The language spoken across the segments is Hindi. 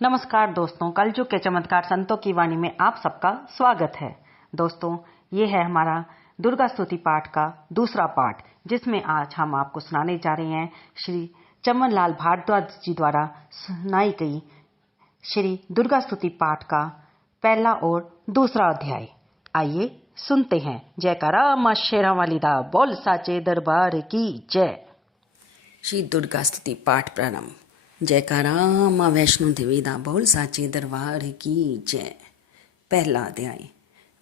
नमस्कार दोस्तों, कलयुग के चमत्कार संतों की वाणी में आप सबका स्वागत है। दोस्तों, ये है हमारा दुर्गा स्तुति पाठ का दूसरा पाठ, जिसमें आज हम आपको सुनाने जा रहे हैं श्री चमन लाल भारद्वाज जी द्वारा सुनाई गई श्री दुर्गा स्तुति पाठ का पहला और दूसरा अध्याय। आइए सुनते हैं। जयकारा मां शेरा वाली दा, बोल साचे दरबार की जय। श्री दुर्गा स्तुति पाठ प्रारंभ। जयकारा मां वैष्णो देवी दा, बोल साचे दरबार की जय। पहला अध्याय।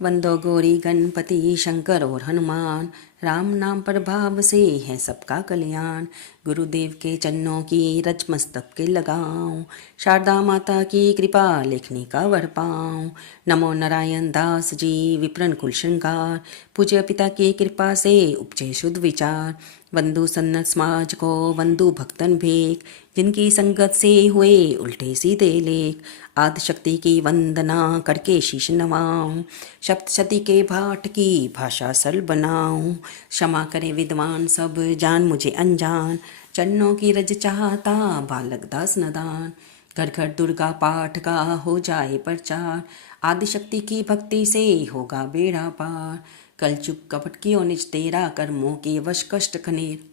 वंदो गौरी गणपति शंकर और हनुमान, राम नाम प्रभाव से है सबका कल्याण। गुरुदेव के चरणों की रज मस्तक के लगाऊं, शारदा माता की कृपा लिखने का वर पाऊं। नमो नारायण दास जी विप्रन कुल श्रृंगार, पूज्य पिता की कृपा से उपजे शुद्ध विचार। वंदु सन्नत समाज को वंदु भक्तन भेक, जिनकी संगत से हुए उल्टे सीधे लेख। आदि शक्ति की वंदना करके शीश नवाऊं, सप्तशती के भाट की भाषा सरल बनाऊं। क्षमा करे विद्वान सब जान मुझे अनजान, चरणों की रज चाहता बालक दास नदान। घर घर दुर्गा पाठ का हो जाए प्रचार, आदि शक्ति की भक्ति से होगा बेड़ा पार। कल चुप कपट की निज तेरा, कर्मों के वश कष्ट खनेर।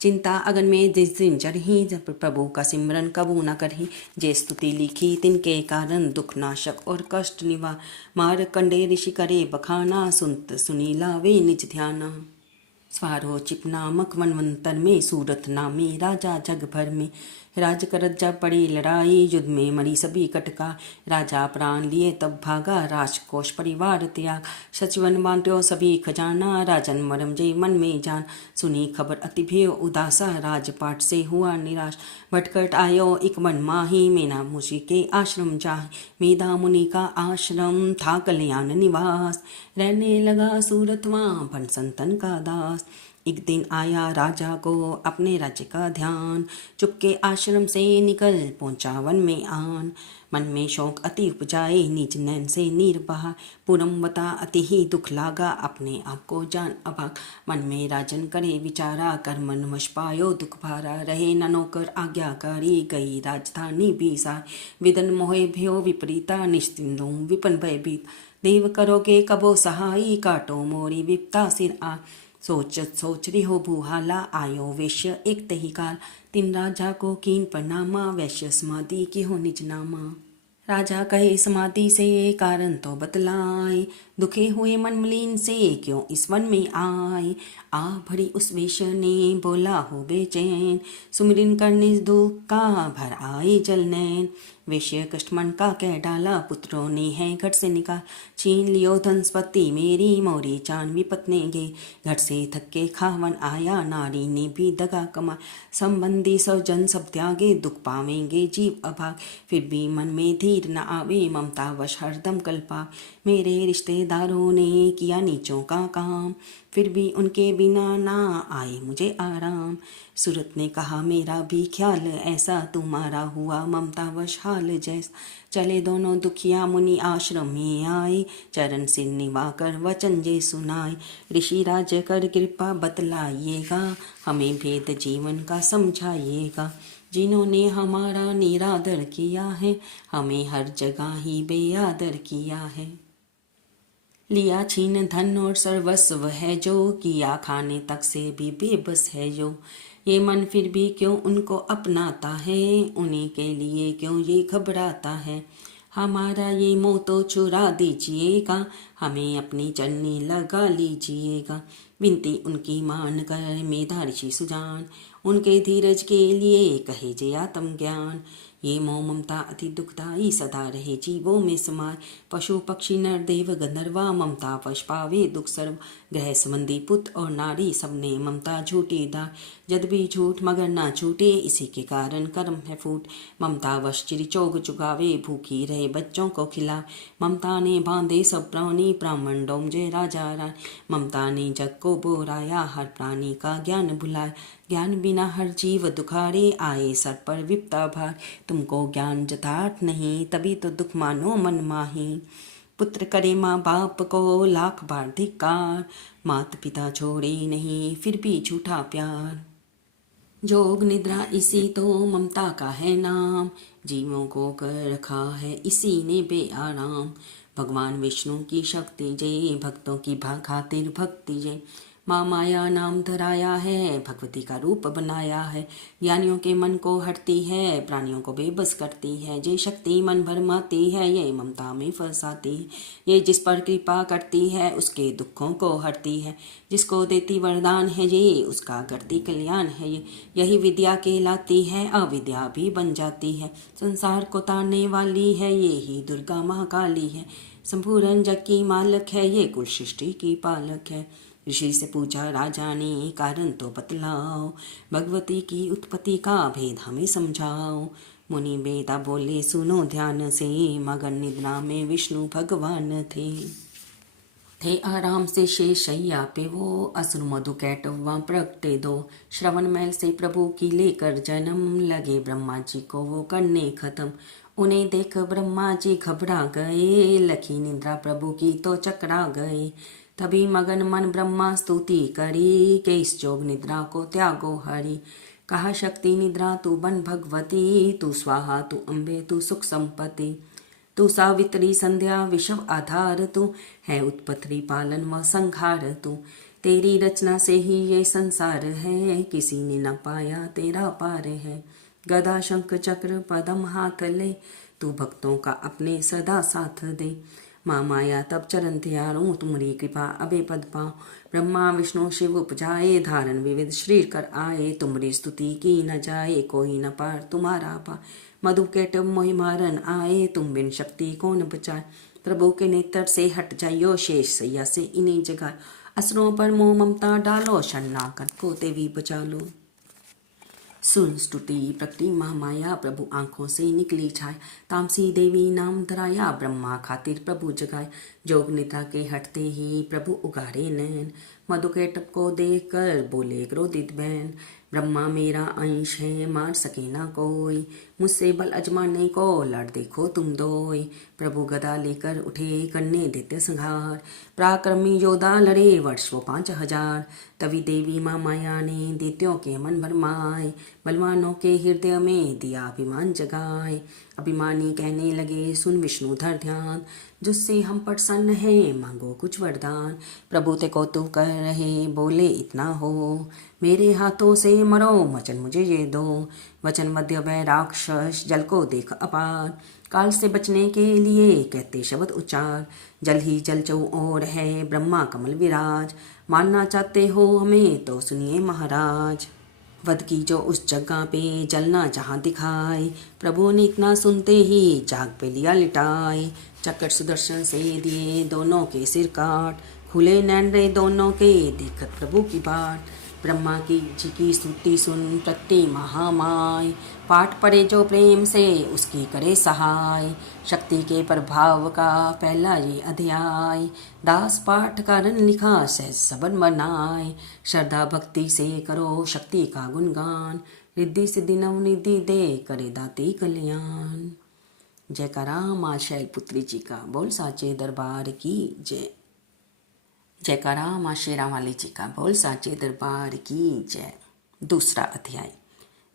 चिंता अगन में जिस दिन चढ़ी, जब प्रभु का सिमरन कबू न करही। जे स्तुति लिखी तिनके कारण, दुख नाशक और कष्ट निवार। मार कंडे ऋषि करे बखाना, सुनत सुनी लावे निज ध्याना। स्वारो चिप नामक वनवंतर में, सूरत नामी राजा जग भर में। राज करत जब पड़ी लड़ाई, युद्ध में मरी सभी कटका। राजा प्राण लिए तब भागा, राजकोष परिवार त्याग। सचिवन बांट्यो सभी खजाना, राजन मरम जय मन में जान। सुनी खबर अति भय उदासा, राजपाट से हुआ निराश। भटकट आयो एक मन माही, मेना मुझी के आश्रम जाहि। मेधा मुनि का आश्रम था कल्याण निवास, रहने लगा सूरत वहाँ भन संतन का दास। एक दिन आया राजा को अपने राज्य का ध्यान, चुपके आश्रम से निकल पहुंचा वन में आन। मन में शौक अति उपजाए, नीच नैन से नीर बहा। पूरम बता अति ही दुख लागा, अपने आप को जान अभाग। मन में राजन करे विचारा, कर मन वश पायो दुख भारा। रहे न नौकर आज्ञाकारी, गई राजधानी बीसा। विदन मोहे भयो विपरीता, निश्चिंदो विपन भयभीत। देव करोगे कबो सहाई, काटो मोरी विपता सिर आ। सोचत सोच रिहो भूहाला, आयो वैश्य एक तही काल। तिन राजा को कीन प्रणामा, वैश्य समाधि की हो निज नामा। राजा कहे समाधि से कारण तो बतलाए, दुखे हुए मन मलिन से क्यों इस वन में आए। आ भरी उस वेश्य ने बोला हो बेचैन, सुमिरन करने दुख का भर आए जल नैन। वेश्य कष्ट मन का कह डाला, पुत्रों ने है घर से निकाल। छीन लियो धन संपत्ति मेरी, मोरी चांद विपत ने गे। घर से थके खावन आया, नारी ने भी दगा कमा। संबंधी स्वजन सब त्यागे, दुख पावेंगे जीव अभाग। फिर भी मन में धीर न आवे, ममता वश हरदम कल्पा। मेरे रिश्तेदारों ने किया नीचों का काम, फिर भी उनके बिना ना आए मुझे आराम। सूरत ने कहा मेरा भी ख्याल ऐसा, तुम्हारा हुआ ममता वश हाल जैसा। चले दोनों दुखिया मुनि आश्रम में आए, चरण सिर निभा कर वचन जे सुनाए। ऋषि राज कर कृपा बतलाइएगा, हमें भेद जीवन का समझाइएगा। जिन्होंने हमारा निरादर किया है, हमें हर जगह ही बेआदर किया है। लिया छीन धन और सर्वस्व है जो, किया खाने तक से भी बेबस है जो। ये मन फिर भी क्यों उनको अपनाता है, उन्हीं के लिए क्यों ये घबराता है। हमारा ये मोह तो चुरा दीजिएगा, हमें अपनी चलनी लगा लीजिएगा। विनती उनकी मान कर मेधा ऋषि सुजान, उनके धीरज के लिए कहे जय आत्म ज्ञान। ये मोह ममता अति दुखदाई, सदा रहे जीवों में समाये। पशु पक्षी नर देव गंधर्वा, ममता वश पावे दुख सर्व। ग्रह संबंधी पुत्र और नारी, सबने ममता झूठी दार। जद भी झूठ मगर ना छूटे, इसी के कारण कर्म है फूट। ममता वश चिरिचोग चुगावे, भूखी रहे बच्चों को खिला। ममता ने बांधे सब प्राणी, ब्राह्मण डोम जय राजा राय। ममता ने जग को बोराया, हर प्राणी का ज्ञान भुलाया। ज्ञान बिना हर जीव दुखारे, आए सर पर विपता भार। तुमको ज्ञान यथार्थ नहीं, तभी तो दुख मानो मन माही। पुत्र करे माँ बाप को लाख बार धिक्कार, मात पिता छोड़े नहीं फिर भी झूठा प्यार। जोग निद्रा इसी तो ममता का है नाम, जीवों को कर रखा है इसी ने बेआराम। भगवान विष्णु की शक्ति जय, भक्तों की खातिर भक्ति जय। माँ माया नाम धराया है, भगवती का रूप बनाया है। ज्ञानियों के मन को हटती है, प्राणियों को बेबस करती है। जे शक्ति मन भरमाती है, ये ममता में फंसाती है। ये जिस पर कृपा करती है, उसके दुखों को हरती है। जिसको देती वरदान है ये, उसका करती कल्याण है ये। यही विद्या कहलाती है, अविद्या भी बन जाती है। संसार को तारने वाली है, ये ही दुर्गा महाकाली है। संपूर्ण जग की मालक है, ये कुल सृष्टि की पालक है। ऋषि से पूछा राजा ने, कारण तो बतलाओ, भगवती की उत्पत्ति का भेद हमें समझाओ। मुनि बेदा बोले सुनो ध्यान से, मगन निद्रा में विष्णु भगवान थे आराम से शेष शैया पे वो, असुर मधु कैटवा प्रगटे दो। श्रवण मैल से प्रभु की लेकर जन्म, लगे ब्रह्मा जी को वो करने खत्म। उन्हें देख ब्रह्मा जी घबरा गए, लखी निद्रा प्रभु की तो चकरा गए। तभी मगन मन ब्रह्मा स्तुति करी, के इस जोग निद्रा को त्यागो हरि। कहा शक्ति निद्रा तू बन भगवती, तू स्वाहा तू अम्बे तू सुख संपत्ति। तू सावित्री संध्या विश्व आधार, तू है उत्पत्ति पालन व संहार। तू तेरी रचना से ही ये संसार है, किसी ने न पाया तेरा पार है। गदा शंख चक्र पदम हाथ ले, तू भक्तों का अपने सदा साथ दे। माँ माया तब चरण त्यारूं, तुम्हारी कृपा अबे पद पाओ। ब्रह्मा विष्णु शिव उपजाए, धारण विविध शरीर कर आए। तुम्हारी स्तुति की न जाए, कोई न पार तुम्हारा पार। मधु केटव मोहि मारन आए, तुम बिन शक्ति कौन बचाए। प्रभु के नेत्र से हट जाइयो, शेष सैया से इन्हें जगाए। असुरों पर मोह ममता डालो, शरणा कर को देवी बचा लो। सुन स्तुति प्रकृति महामाया, प्रभु आंखों से निकली छाय। तामसी देवी नाम धराया, ब्रह्मा खातिर प्रभु जगाए। जोग निद्रा के हटते ही प्रभु उगारे नैन, मधु के टप को देख कर बोले क्रोधित बैन। ब्रह्मा मेरा अंश है, मार सके ना कोई, मुझसे बल अजमाने को लड़ देखो तुम दोई। प्रभु गदा लेकर उठे, करने देते संहार। पराक्रमी योद्धा लड़े वर्ष वो 5000। तभी देवी माँ माया ने दैत्यों के मन भरमाए, बलवानों के हृदय में दिया अभिमान जगाए। अभिमानी कहने लगे सुन विष्णु धर ध्यान, जिससे हम प्रसन्न हैं मांगो कुछ वरदान। प्रभु ते कौतुक कर रहे बोले इतना हो, मेरे हाथों से मरो वचन मुझे ये दो। वचन मध्य वै राक्षस जल को देख अपार, काल से बचने के लिए कहते शब्द उच्चार। जल ही जल चौ और है ब्रह्मा कमल विराज, मानना चाहते हो हमें तो सुनिए महाराज। वध की जो उस जगह पे जलना जहाँ दिखाए, प्रभु ने इतना सुनते ही जाग पे लिया लिटाए। चक्र सुदर्शन से दिए दोनों के सिर काट, खुले नैन रे दोनों के देखत प्रभु की बाट। ब्रह्मा की जी की स्तुति सुन प्रति महामाय, पाठ पढ़े जो प्रेम से उसकी करे सहाय। शक्ति के प्रभाव का पहला ये अध्याय, दास पाठ कारण लिखा सहज सबन बनाए। श्रद्धा भक्ति से करो शक्ति का गुणगान, रिद्धि सिद्धि नवनिधि दे करे दाती कल्याण। जयकारा माँ शैलपुत्री जी का, बोल साचे दरबार की जय। जयकारा माँ शेरावाली जी का, बोल साचे दरबार की जय। दूसरा अध्याय,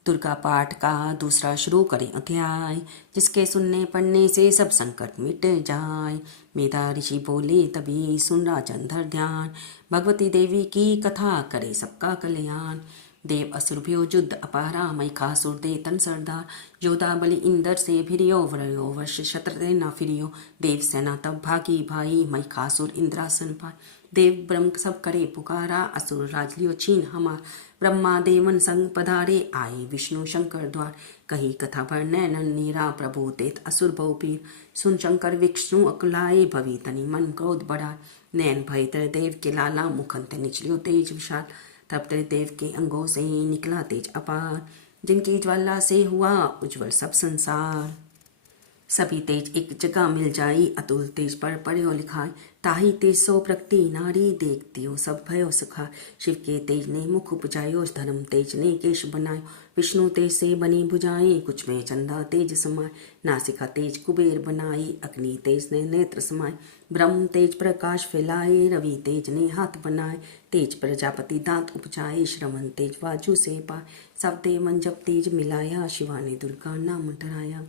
दुर्गा पाठ का दूसरा शुरू करें अध्याय, जिसके सुनने पढ़ने से सब संकट मिट जाए। मेधा ऋषि बोले तभी सुन राजन धर ध्यान, भगवती देवी की कथा करे सबका कल्याण। देव असुर भ्यो युद्ध अपारा, महिषासुर दे तन सरदार। योद्धा बलि इंद्र से भिरियो, व्रयो वर्ष शत्रु न फिरियो। देव सेना तब भागी भाई, महिषासुर इंद्रासन पाय। देव ब्रह्म सब करे पुकारा, असुर राज लियो छीन हमार। ब्रह्मा देवन संग पधारे, आए विष्णु शंकर द्वार। कही कथा पर नैनन नीरा, प्रभु तेत असुर बहुपीर। सुन शंकर विष्णु अकुलाए, भवी तनि मन क्रोध बढ़ा। नैन भय तर देव के लाला, मुखंत निचलियो तेज विशाल। तब त्रिदेव के अंगों से निकला तेज अपार, जिनकी ज्वाला से हुआ उज्ज्वल सब संसार। सभी तेज एक जगह मिल जाई, अतुल तेज पर पढ़ो लिखाई। ताही तेज सो प्रगति नारी, देखती हो सब भयो सुखा। शिव के तेज ने मुख उपजायो, धर्म तेज ने केश बनायो। विष्णु तेज से बनी भुजाएं, कुछ में चंदा तेज समाए। नासिका तेज कुबेर बनाई, अग्नि तेज ने नेत्र समाए। ब्रह्म तेज प्रकाश फैलाए, रवि तेज ने हाथ बनाए। तेज प्रजापति दांत उपजाए, श्रवण तेज बाजू से पाए। सब देवन जब तेज मिलाया, शिवा ने दुर्गा नाम डराया।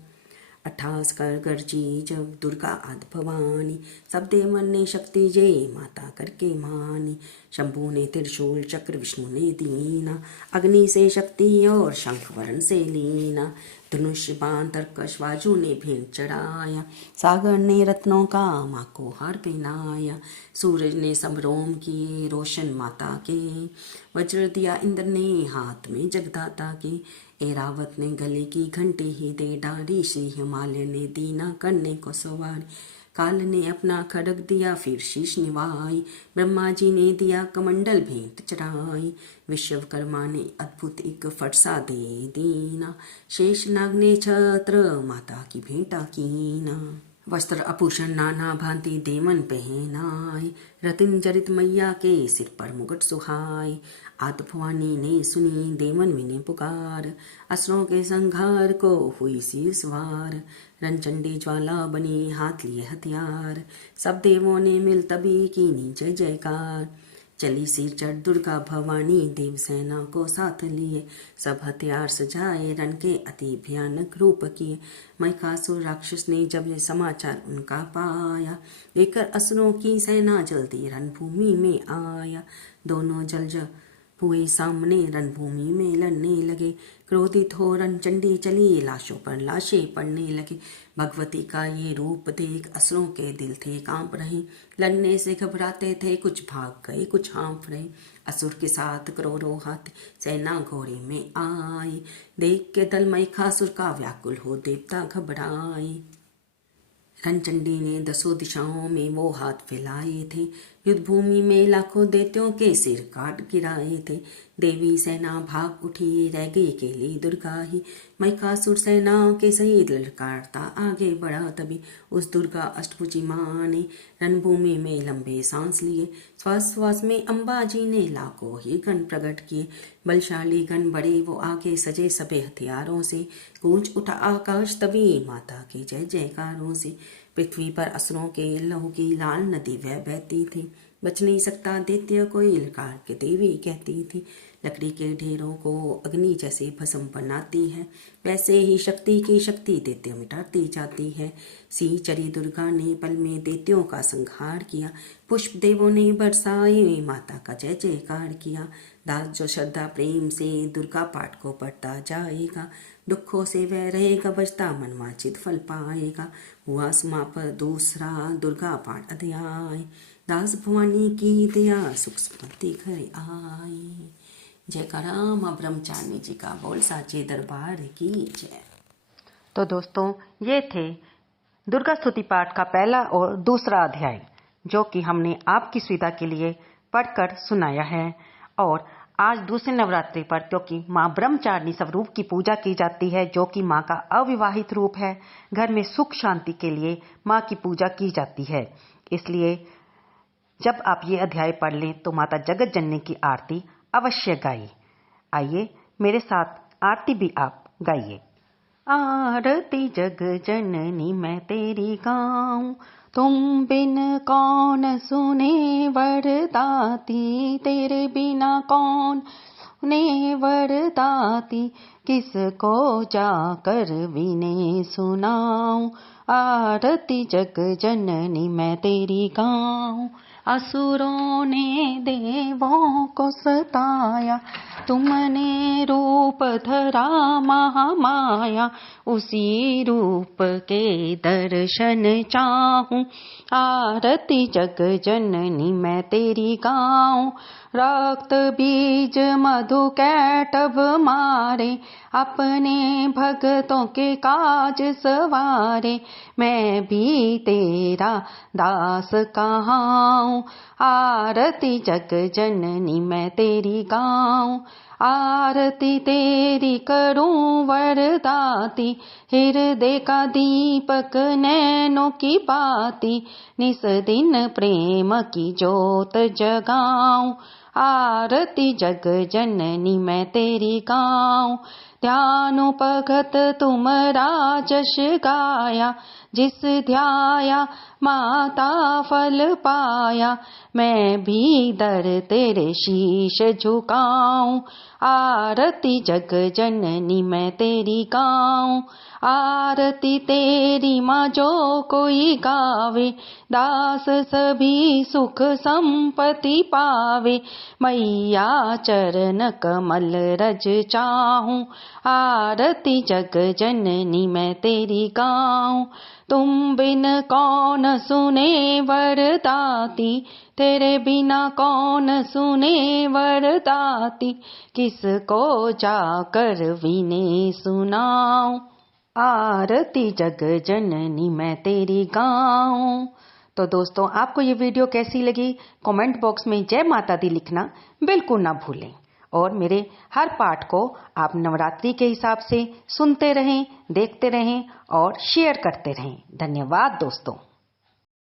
28 कर गर्जी जब दुर्गा आदि भवानी, सब देवन ने शक्ति जय माता करके मानी। शंभु ने त्रिशूल चक्र, विष्णु ने दीना, अग्नि से शक्ति और शंख वरण से लीना। धनुष बाण तरकश बाजू ने भेंट चढ़ाया, सागर ने रत्नों का माँ को हार पहनाया। सूरज ने सब रोम किए रोशन माता के, वज्र दिया इंद्र ने हाथ में जगदाता के। ऐरावत ने गले की घंटी ही दे डाली, श्री हिमालय ने दीना करने को सवारी। काल ने अपना खड्ग दिया फिर शीश निवाई, ब्रह्मा जी ने दिया कमंडल भेंट चढ़ाई। विश्वकर्मा ने अद्भुत एक फरसा दे दीना, शेष नाग ने छत्र माता की भेंटा कीना। वस्त्र आभूषण नाना भांति देवन पहनाए, रतिन जरित मैया के सिर पर मुकुट सुहाए। आद भवानी ने सुनी देवन विने पुकार, असुरों के संघार को हुई सी सवार। रंचंडी ज्वाला बनी हाथ लिए हथियार, सब देवों ने मिल तभी कीनी जय जयकार। चली सिर चढ़ दुर्गा भवानी, देव सेना को साथ लिए। सब हथियार सजाए रण के अति भयानक रूप किए। महिषासुर राक्षस ने जब ये समाचार उनका पाया, लेकर असुरों की सेना जल्दी रणभूमि में आया। दोनों जलज हुए सामने रणभूमि में लड़ने लगे, क्रोधित हो रणचंडी चली लाशों पर लाशें पड़ने लगे। भगवती का ये रूप देख असुरों के दिल थे कांप रहे, लड़ने से घबराते थे कुछ भाग गए कुछ हाँफ रहे। असुर के साथ करोड़ों हाथी सेना घोड़े में आई, देख के दल महिषासुर का व्याकुल हो देवता घबराए। रणचंडी ने 10 दिशाओं में वो हाथ फैलाए थे, युद्ध भूमि में लाखों दैत्यों के सिर काट गिराए थे। देवी सेना भाग उठी, रह गई अकेली दुर्गा ही। महिषासुर सेना के सहित ललकारता आगे बढ़ा, तभी उस दुर्गा अष्टभुजी माँ ने रणभूमि में लंबे सांस लिए। श्वास श्वास में अम्बा जी ने लाखों ही गण प्रकट किए। बलशाली गण बड़े वो आगे सजे सबे हथियारों से, गूंज उठा आकाश तभी माता के जय जयकारों से। पृथ्वी पर असुरों के लहू की लाल नदी वह बहती थी, बच नहीं सकता दैत्य कोई ललकार के देवी कहती थी। लकड़ी के ढेरों को अग्नि जैसे भस्म बनाती है, वैसे ही शक्ति की शक्ति दैत्य मिटाती जाती है। सी चरी दुर्गा ने पल में दैत्यों का संहार किया, पुष्प देवों ने बरसाए माता का जय जयकार किया। दास जो श्रद्धा प्रेम से दुर्गा पाठ को पढ़ता जाएगा, दुखों से वह रहेगा बचता, मनवांछित फल पाएगा। हुआ समापन दूसरा दुर्गा पाठ अध्याय, दास भवानी की दया सुख समृद्धि घर आए। जयकारा मां ब्रह्मचारिणी जी का बोल साचे दरबार की जय। तो दोस्तों, ये थे दुर्गा स्तुति पाठ का पहला और दूसरा अध्याय, जो कि हमने आपकी सुविधा के लिए पढ़कर सुनाया है। और आज दूसरे नवरात्रि पर, क्योंकि माँ ब्रह्मचारिणी स्वरूप की पूजा की जाती है, जो कि माँ का अविवाहित रूप है, घर में सुख शांति के लिए माँ की पूजा की जाती है। इसलिए जब आप ये अध्याय पढ़ लें तो माता जगत जननी की आरती अवश्य गाइए। आइए मेरे साथ आरती भी आप गाइए। आरती जग जननी मैं तेरी गाऊं, तुम बिन कौन सुने वरदाती, तेरे बिना कौन सुने वरदाती, किसको जाकर विने सुनाऊं। आरती जग जननी मैं तेरी गाऊं, असुरों ने देवों को सताया, तुमने रूप धरा महामाया, उसी रूप के दर्शन चाहूं। आरती जग जननी मैं तेरी गाऊं, रक्त बीज मधु कैटभ मारे, अपने भक्तों के काज सवारे, मैं भी तेरा दास कहाऊं। आरती जग जननी मैं तेरी गाऊं, आरती तेरी करूं वरदाती, हृदय का दीपक नैनों की बाती, निस दिन प्रेम की जोत जगाऊं। आरती जग जननी मैं तेरी गाऊं, ध्यानोपगत तुम राजस गाया, जिस ध्याया माता फल पाया। मैं भी दर तेरे शीश झुकाऊं, आरती जग जननी मैं तेरी गाऊं। आरती तेरी माँ जो कोई गावे, दास सभी सुख संपत्ति पावे। मैया चरण कमल रज चाहूं, आरती जग जननी मैं तेरी गाऊं। तुम बिन कौन सुने वरदाती, तेरे बिना कौन सुने वरदाती। किसको जाकर विने सुनाऊं, आरती जग जननी मैं तेरी गाऊं। तो दोस्तों, आपको ये वीडियो कैसी लगी कमेंट बॉक्स में जय माता दी लिखना बिल्कुल ना भूलें। और मेरे हर पाठ को आप नवरात्रि के हिसाब से सुनते रहें, देखते रहें और शेयर करते रहें। धन्यवाद दोस्तों।